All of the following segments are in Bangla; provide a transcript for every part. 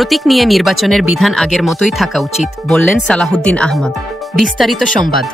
প্রতীক নিয়ে নির্বাচনের বিধান আগের মতোই থাকা উচিত, বললেন সালাহুদ্দিন আহমদ। বিস্তারিত সংবাদ।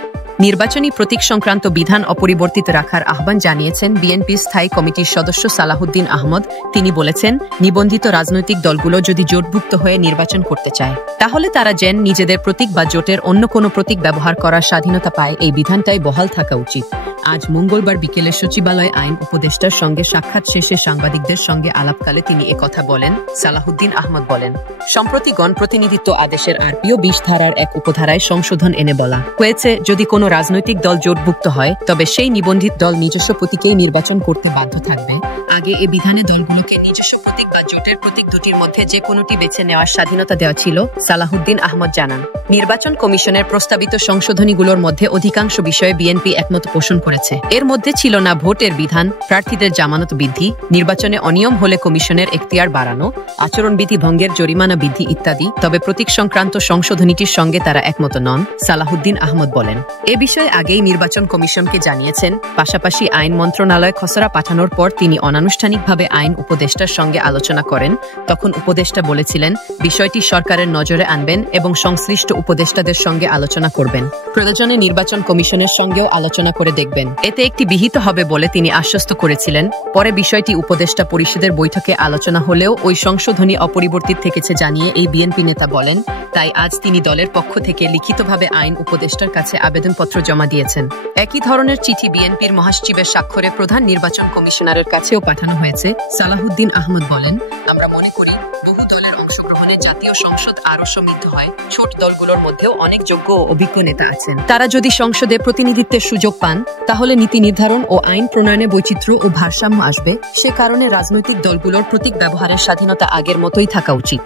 নির্বাচনী প্রতীক সংক্রান্ত বিধান অপরিবর্তিত রাখার আহ্বান জানিয়েছেন বিএনপির স্থায়ী কমিটির সদস্য সালাহুদ্দিন আহমদ। তিনি বলেছেন, নিবন্ধিত রাজনৈতিক দলগুলো যদি জোটভুক্ত হয়ে নির্বাচন করতে চায়, তাহলে তারা যেন নিজেদের প্রতীক বা জোটের অন্য কোনো প্রতীক ব্যবহার করার স্বাধীনতা পায়, এই বিধানটাই বহাল থাকা উচিত। আজ মঙ্গলবার বিকেলে সচিবালয় আইন উপদেষ্টার সঙ্গে সাক্ষাৎ শেষে সাংবাদিকদের সঙ্গে আলাপকালে তিনি একথা বলেন। সালাহুদ্দিন আহমদ বলেন, সম্প্রতি গণপ্রতিনিধিত্ব আদেশের আরপিও 20 ধারার এক উপধারায় সংশোধন এনে বলা হয়েছে, যদি কোনো রাজনৈতিক দল জোটভুক্ত হয় তবে সেই নিবন্ধিত দল নিজস্ব প্রতীকেই নির্বাচন করতে বাধ্য থাকবে। আগে এ বিধানে দলগুলোকে নিজস্ব প্রতীক বা জোটের প্রতীক দুটির মধ্যে যে কোনোটি বেছে নেওয়ার স্বাধীনতা দেওয়া ছিল, সালাহুদ্দিন আহমদ জানান। নির্বাচন কমিশনের প্রস্তাবিত সংশোধনীগুলোর মধ্যে অধিকাংশ বিষয়ে বিএনপি একমত পোষণ করেছে। এর মধ্যে ছিল না ভোটের বিধান, প্রার্থীদের জামানত বৃদ্ধি, নির্বাচনে অনিয়ম হলে কমিশনের এখতিয়ার বাড়ানো, আচরণবিধি ভঙ্গের জরিমানা বৃদ্ধি ইত্যাদি। তবে প্রতীক সংক্রান্ত সংশোধনীটির সঙ্গে তারা একমত নন, সালাহুদ্দিন আহমদ বলেন। এ বিষয়ে আগেই নির্বাচন কমিশনকে জানিয়েছেন। পাশাপাশি আইন মন্ত্রণালয় খসড়া পাঠানোর পর তিনি অনানুষ্ঠানিকভাবে আইন উপদেষ্টার সঙ্গে আলোচনা করেন। তখন উপদেষ্টা বলেছিলেন, বিষয়টি সরকারের নজরে আনবেন এবং সংশ্লিষ্ট উপদেষ্টাদের সঙ্গে আলোচনা করবেন। প্রয়োজনে নির্বাচন কমিশনের সঙ্গেও আলোচনা করে দেখবেন, এতে একটি বিহিত হবে বলে তিনি আশ্বস্ত করেছিলেন। পরে বিষয়টি উপদেষ্টা পরিষদের বৈঠকে আলোচনা হলেও ওই সংশোধনী অপরিবর্তিত থেকেছে জানিয়ে এই বিএনপি নেতা বলেন, তাই আজ তিনি দলের পক্ষ থেকে লিখিতভাবে আইন উপদেষ্টার কাছে আবেদনপত্র জমা দিয়েছেন। একই ধরনের চিঠি বিএনপির মহাসচিবের স্বাক্ষরে প্রধান নির্বাচন কমিশনারের কাছেও পাঠানো হয়েছে। সালাহুদ্দিন আহমদ বলেন, আমরা মনে করি বহু দলের অংশগ্রহণে জাতীয় সংসদ আরো সমৃদ্ধ হয়। ছোট দলগুলোর মধ্যেও অনেক যোগ্য ও অভিজ্ঞ নেতা আছেন। তারা যদি সংসদে প্রতিনিধিত্বের সুযোগ পান, তাহলে নীতি নির্ধারণ ও আইন প্রণয়নে বৈচিত্র্য ও ভারসাম্য আসবে। সে কারণে রাজনৈতিক দলগুলোর প্রতীক ব্যবহারের স্বাধীনতা আগের মতোই থাকা উচিত।